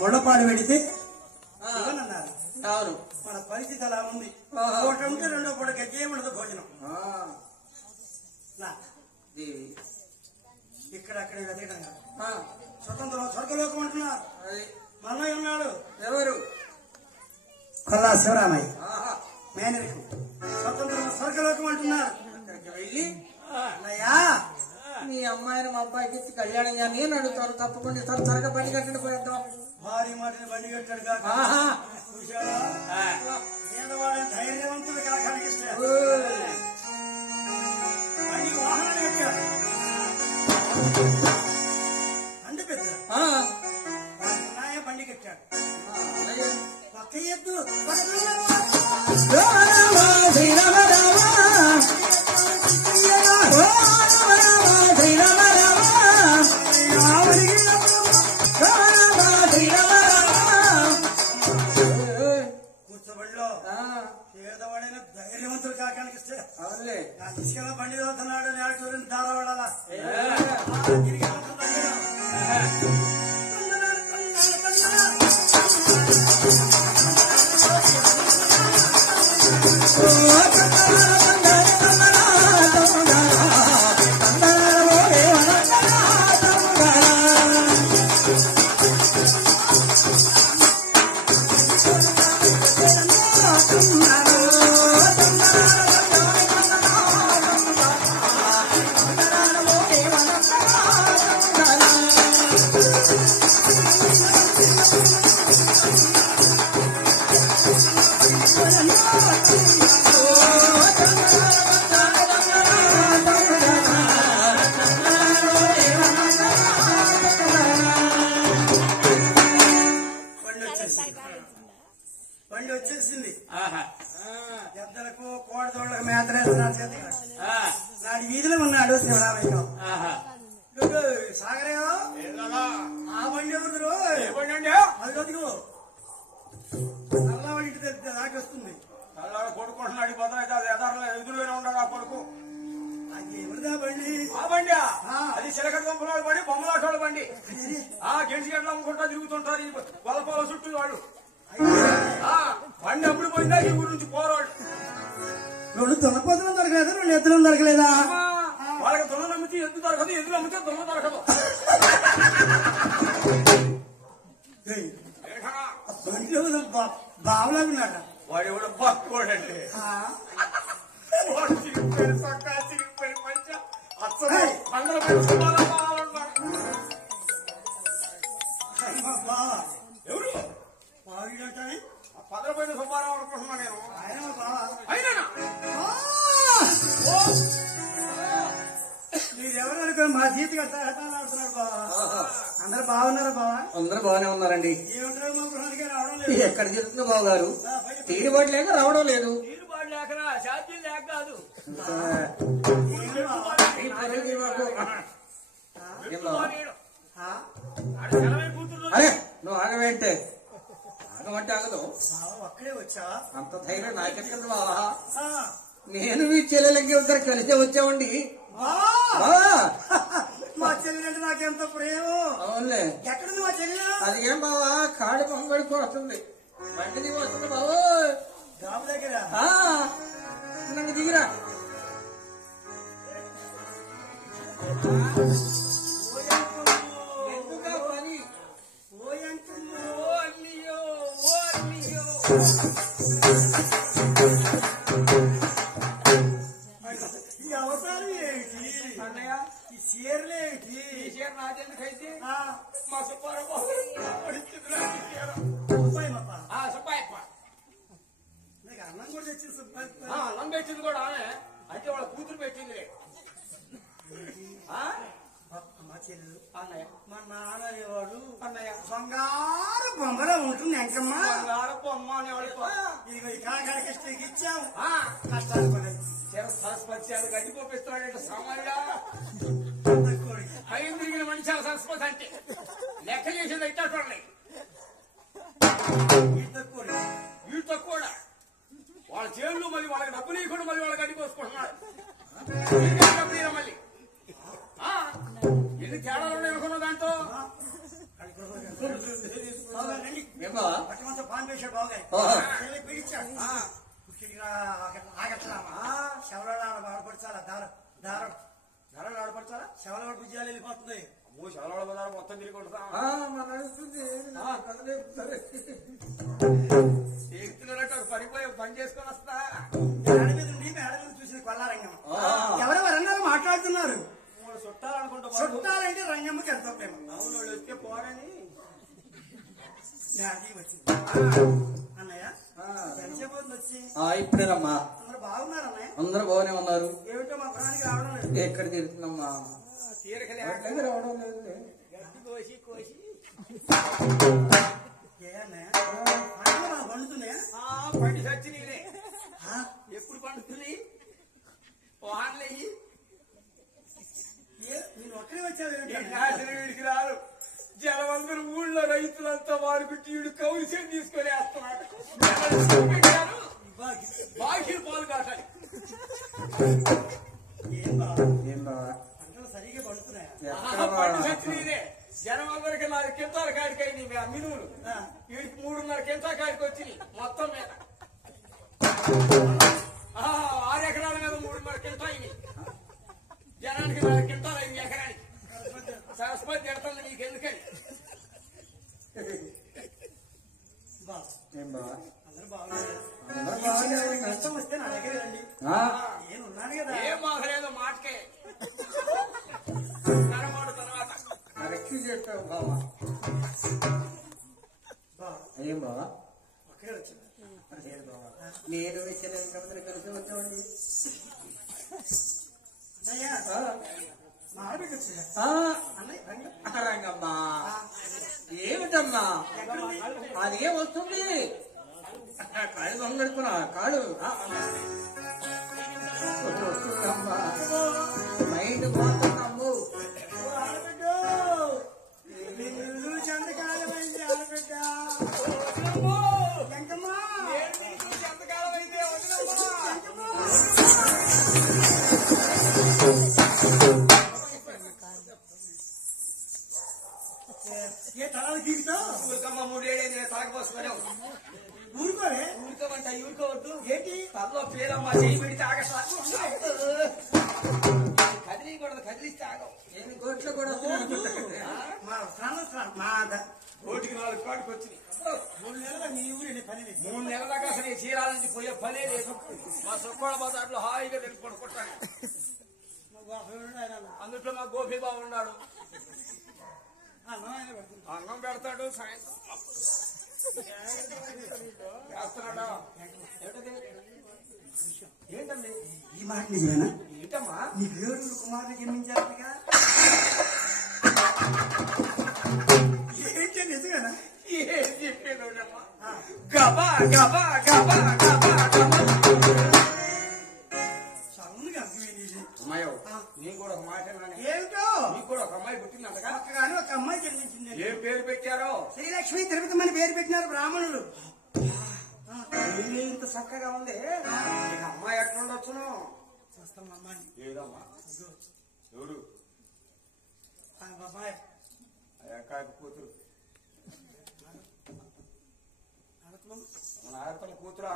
ముళ్ళపాడు పెడితే అన్నారు. అవును, మన పరిస్థితి అలా ఉంది. ఒకటి ఉంటే రెండో పూట గజ్జేయమన్నది భోజనం. ఇక్కడ అక్కడ వెతకడం కాదు. స్వతంత్రం స్వర్గలోకం అంటున్నారు. మన్నయ్య ఉన్నాడు. ఎవరు? కొల్లా శివరామయ్య మేనరికం. స్వతంత్రం స్వర్గలోకం అంటున్నారు. అక్కడికి వెళ్ళి అన్నయ్యా మీ అమ్మాయిని మా అబ్బాయికి ఇచ్చి కళ్యాణం కానీ అడుగుతారు. తప్పకుండా త్వరగా బండి కట్టండి పోయేద్దాం. భారీ మాటని బండి కట్టాడు కాక చూసావా? పేదవాడని ధైర్యవంతుడు కాకానికి ఇష్టం. బండికి వాహనాలు కట్టాడు. బండి పెద్ద బండి కట్టాడు. పక్క ఎద్దు కూర్చోబడిలో పేదవాడైన ధైర్యవంతుడు కాకానికి ఇస్తే తీసుకెళ్ళ బండి చదువుతున్నాడు. నేడు చూడండి దారవాడాలా బండి వచ్చేసింది. ఎద్దలకు కోడదోళ్ళకు మేతలేస్తున్నాడు. నాడు వీధిలో ఉన్నాడు శివరామయ్య. సాగరయ్య ఆ బండి ఎవరు? అది నల్ల బండి దాకా వస్తుంది. కొడుకుంటున్నాడు ఎదురుగానే ఉన్నాడు ఆ కొడుకు. అది ఎవరిదా బండి? ఆ బండి అది చిలకడ పంపుల బండి, బొమ్మలాటోళ్ళ బండి. గెంటి గట్ల అమ్ముకుంటా తిరుగుతుంటారు ఈ వలపాల చుట్టూ వాళ్ళు. బండి అప్పుడు పోయిందా ఈ ఊరు నుంచి పోరాడు. రెండు దున్నపోతులు దొరకలేదు, రెండు ఎద్దులు దొరకలేదా? వాళ్ళకి దున్న నమ్మితే ఎద్దు దొరకదు, ఎద్దులు అమ్మితే దున్న దొరకదు. బండిలో బావలాగా ఉన్నాడు వాడు ఎవడో బక్కోడండి. వాడు చిరిగిపోయిన సొక్క, చిరిగిపోయిన మంచి అందరూ ఎవరు పదలపోయిన సుబ్బారావు అనుకుంటున్నా నేను. అయినా మీరెవరు అనుకో మా జీతి ఆడుతున్నాడు బావా. అందరు బాగున్నారా బావా? అందరూ బాగానే ఉన్నారండి. ఏమంటారు? మా గృహానికి రావడం లేదు. ఎక్కడ జరుగుతుందో బాబు గారు? తీరుబాటు లేక రావడం లేదు. తీరుబాటు లేకనా? సాధ్యం లేక కాదు. అరే నువ్వు ఆగవేంటే? ఆగమంటే ఆగదు. అక్కడే వచ్చా? అంత ధైర్యం నాకెక్కడ బావా? నేను మీ చెల్లెలకి ఇద్దరు కలిసే వచ్చామండి. మా చెల్లి అంటే నాకెంత ప్రేమ. అవునులే. ఎక్కడుంది మా చెల్లి? అది ఏం బావా కాడి పొంగడికి వస్తుంది, బండి దిగి వస్తుంది బాబు. జాబు దగ్గర నన్ను దిగిరా. ఎందుకా పని? ఈ అవసరం ఏంటి అన్నయ్య? ఈ చీరలేంటి? ఈ చీర నాదెందుకైతే మా సుబ్బారావు సుబ్బాయప్ప నీకు అన్నం కూడా తెచ్చింది. అన్నం పెట్టింది కూడా అంటే వాళ్ళ కూతురు పెట్టింది. మా చెల్లు అన్నయ్య మా నాన్నవాడు అన్నయ్య బంగారు బొమ్మలో ఉంటుంది. ఎంకమ్మా బంగారు బొమ్మ అనేవాడు. ఇదిగో ఈ కాకాడికి స్టిక్ ఇచ్చాం. ఆ కష్టాలు పడాయి. సరస్వతి గడ్డి పంపిస్తున్నాడు సామాన్యుడా. పైన తిరిగిన మనిషి సరస్వతి అంటే లెక్క చేసేది అయితే చూడండి. వీటితో కూడా వాళ్ళ చేనులు మళ్ళీ వాళ్ళకి డబ్బులు ఇవ్వకుండా మళ్ళీ వాళ్ళకి గడ్డి పోసుకుంటున్నాడు. మళ్ళీ ఎన్ని తేడాలు ఉన్నాయి అనుకున్న దాంట్లో రండి ఏం బావా పట్టమంతా పాన్ వేసాడు బాగాయి ఓహో. పిలిచాడు ఆగట్లామా శవలాడ ఆడపడచాలా దారం ధరలు ఆడపరచాలా శవలాడ భుజాలు వెళ్ళిపోతుంది శవలాడ బజారు మొత్తం తిరిగి కొడతా నడుస్తుంది పడిపోయి పని చేసుకొని వస్తా మేడ మీద ఉండి మేడ మీద చూసిన కొల్లారంగమ్మ ఎవరెవరన్నారు మాట్లాడుతున్నారు చుట్టాలనుకుంటా చుట్టాలంటే రంగమ్మకి ఎంతో ప్రేమ అవును వాళ్ళు వస్తే పోరని అది వచ్చింది అన్నయ్య ఎంతసేపు అవుతుంది వచ్చి ఇప్పుడేనమ్మా అందరూ బాగున్నారు అన్నయ్య అందరూ బాగానే ఉన్నారు ఏమిటో మా ప్రాణానికి రావడం లేదు ఎక్కడ తిరుగుతుందమ్మా తీరకలే రావడం లేదు గడ్డి కోసి కోసి ఏ అన్నయ్య పంటలు బాగా పండుతున్నాయా పండి సచ్చి నేనే ఎప్పుడు పండుతుంది వానలేయి మీరు ఒక్కడే వచ్చారు వీడికి రారు జనమందరూ ఊళ్ళో రైతులంతా వాడుకుంటే వీడు కౌన్సిల్ తీసుకొని వేస్తున్నాడు బాకీలు పాలు కాటాలి ఏం బాగా ఏం బావా పంటలు సరిగ్గా పండుతున్నాయా పండి సచ్చి నేనే జనమందరికి 4 కింటాల కాడికి అయింది మినువులు వీడికి 3.5 కింటా కాడికి వచ్చినాయి మొత్తం మీద 6 ఎకరాల మీద 3.5 కింటా అయినాయి జనానికి 4 కింటాలు అయింది ఎకరానికి సరస్వతి ఎడుతుంది నీకు ఎందుకని ఏం బావా అందరూ బాగున్నారు అందరూ బాగానే ఉన్నారు. కష్టం వస్తే నా దగ్గర రండి నేను ఉన్నాను కదా ఏం మాకలేదో మాటకే నరమాడు తర్వాత రెక్కి చేస్తావు బావా ఏం బావా ఒక్కడే వచ్చాను లేదు బావా నేను వచ్చాను కలిసి వచ్చామండి అన్నయ్య మా ఆడబిడ్డ వచ్చిందా అన్నయ్య రండి రంగమ్మా ఏమిటమ్మా అదేం వస్తుంది కాళ్ళు దొంగడుకున్నా కాళ్ళు వస్తుందమ్మా మైండ్ పోతున్నాము ఆడబిడ్డ ఇల్లు చందకాలమైంది ఆడబిడ్డ ఎంకమ్మా ఎంతకాలం అయితే వదిలేమ్మా. ఏ తలాలు తీరుతావు ఊరికమ్మ 3 ఏళ్ళైంది నేను తాగపోసుకున్నావు ఊరుకోలే ఊరుకోమంట ఊరుకోవద్దు ఏంటి తల్లో పేరమ్మ చేయి పెడితే ఆగట్లా కదిలీకూడదు కదిలిస్తే ఆగవు నేను కోట్లో కూడా మా ప్రాణం మా రోడ్డుకి 4 కాడికి వచ్చినాయి 3 నెలల నీ ఊరి పని లేదు 3 నెలల దాకా అసలు ఈ చీరాల నుంచి పోయే పనే లేదు మా సొక్కోడ బజార్లో హాయిగా తెలుపుకొని కొట్టాను అందుట్లో మా గోపి బాబు ఉన్నాడు అన్నం పెడతాడు సాయంత్రం చేస్తున్నాడా ఏంటండి ఈ మాట నిజమేనా ఏంటమ్మా నీ దేవుడు కుమారుడు జన్మించారుగా ఏంటి నిజమేనా ఏం చెప్పేదమ్మా గబా గబా గబా గబా గబా సౌండ్గా అర్థమైంది అమ్మాయో నేను కూడా ఒక మాట అన్నానే. ఏమిటో నీకు కూడా ఒక అమ్మాయి పుట్టిందంటగా కానీ ఒక అమ్మాయి జన్మించింది ఏం పేరు పెట్టారో శ్రీలక్ష్మి తిరుపతి పేరు పెట్టినారు బ్రాహ్మణులు ఇల్లు ఇంత చక్కగా ఉంది నీకు అమ్మాయి ఎట్లుండొచ్చును చూస్తాం అమ్మాయి ఏదమ్మా ఎవరు అమ్మాయి అయ్యాక కూతురు మన ఆడతల కూతురు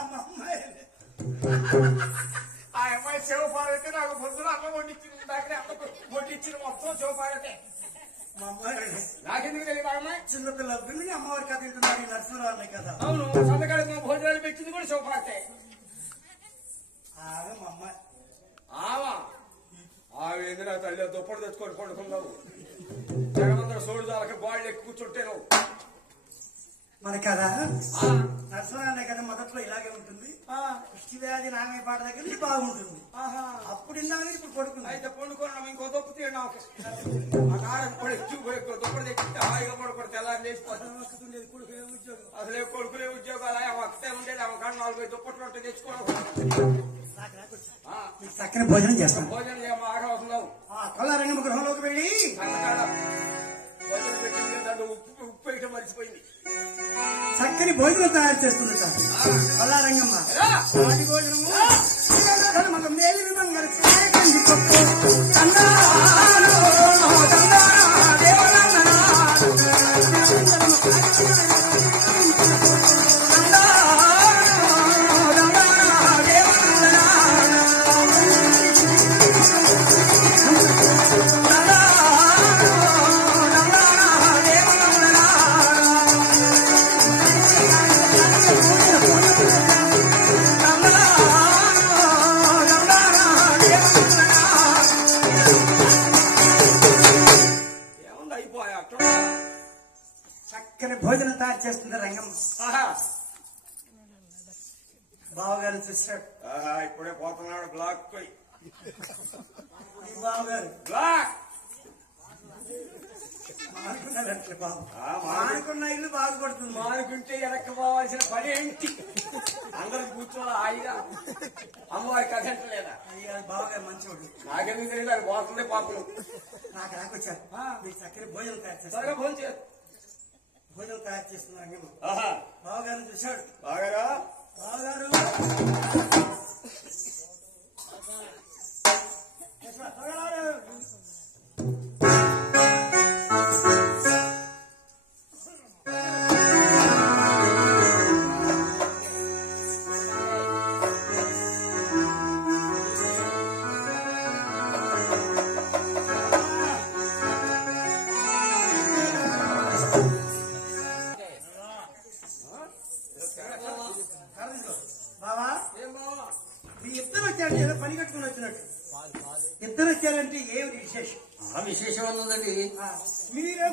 అమ్మ అమ్మాయి ఆ అమ్మాయి శివపార్వతి నాకు పొద్దున అమ్మ వండించింది ఇందాకనే అమ్మకు వండించిన మొత్తం శివపార్వతి మా అమ్మాయి నాకెందుకు తెలియదు ఆ అమ్మాయి చిన్నపిల్ల పిల్లని అమ్మవారి కథ వింటున్నారు ఈ నరసింహరావు కదా అవును సంతకాడికి మా భోజనాలు పెట్టింది కూడా శివపార్వతి ఆమె మా అమ్మాయి ఆవేంది నా తల్లి దుప్పటి తెచ్చుకొని పడుకున్నావు జగమందరూ సోడు దాలకి బాళ్ళు ఎక్కి కూర్చుంటే నువ్వు మన కదా నరసింహరావు కదా మొదట్లో ఇలాగే ఉంటుంది పుష్టి వ్యాధి నామే పాట దగ్గర నుంచి బాగుంటుంది అప్పుడు ఇందాక ఇప్పుడు పడుకుంది అయితే పండుకున్నాం ఇంకో దుప్ప తీయండి నాకు ఆ నారాయణ కూడా ఎక్కి దుప్పటి తెచ్చి హాయిగా పడుకుంటే తెల్లారి లేచిపోతాను వస్తుండేది కొడుకునే ఉద్యోగం అసలే కొడుకులే ఉద్యోగాలు ఒక్కటే ఉండేది ఆమె కాడ 4 దుప్పట్లు ఉంటే తెచ్చుకోవడం మీకు చక్కని భోజనం చేస్తాను భోజనం చేయమా ఆట అవుతున్నావు కొల్లారంగమ్మ గృహంలోకి వెళ్ళి సంతకాడ భోజనం పెట్టింది దాంట్లో ఉప్పు వేయటం మర్చిపోయింది చక్కని భోజనం తయారు చేస్తుంది కొల్లారంగమ్మ వాటి భోజనము మన మేలు విమంగళ తారకంది పప్పు. తందానో, తందానా దేవ చక్కని భోజనం తయారు చేస్తుంది రంగమ్మ. ఆహా బావగారు చూశాడు. ఆహా ఇప్పుడే పోతున్నాడు బ్లాక్ పోయి ఈ బావగారు బ్లాక్ మానుకున్నారంటే బాబు ఆ, మానుకున్న ఇల్లు బాగుపడుతుంది. మానుకుంటే వెనక్కి పోవాల్సిన పని ఏంటి? అందరూ కూర్చోవాలి హాయిగా. అమ్మవారి కథ లేదా అయ్యా బావగారు మంచివాడు. నాకెందుకు తెలియదు అది పోతుంది పాపలు. నాకు రాకొచ్చారు. మీరు చక్కని భోజనం తయారు చేస్తారు. త్వరగా ఫోన్ చేయరు. భోజనం తయారు చేస్తున్న రంగమ్మ ఆహా బావగారిని చూశాడు. బాగా బావగారు బావా ఏం బావా మీ ఇద్దరు వచ్చారంటే ఏదో పని కట్టుకుని వచ్చినట్టు. ఇద్దరు వచ్చారంటే ఏమిటి విశేషం? విశేషం ఉన్నదండి. మీరేం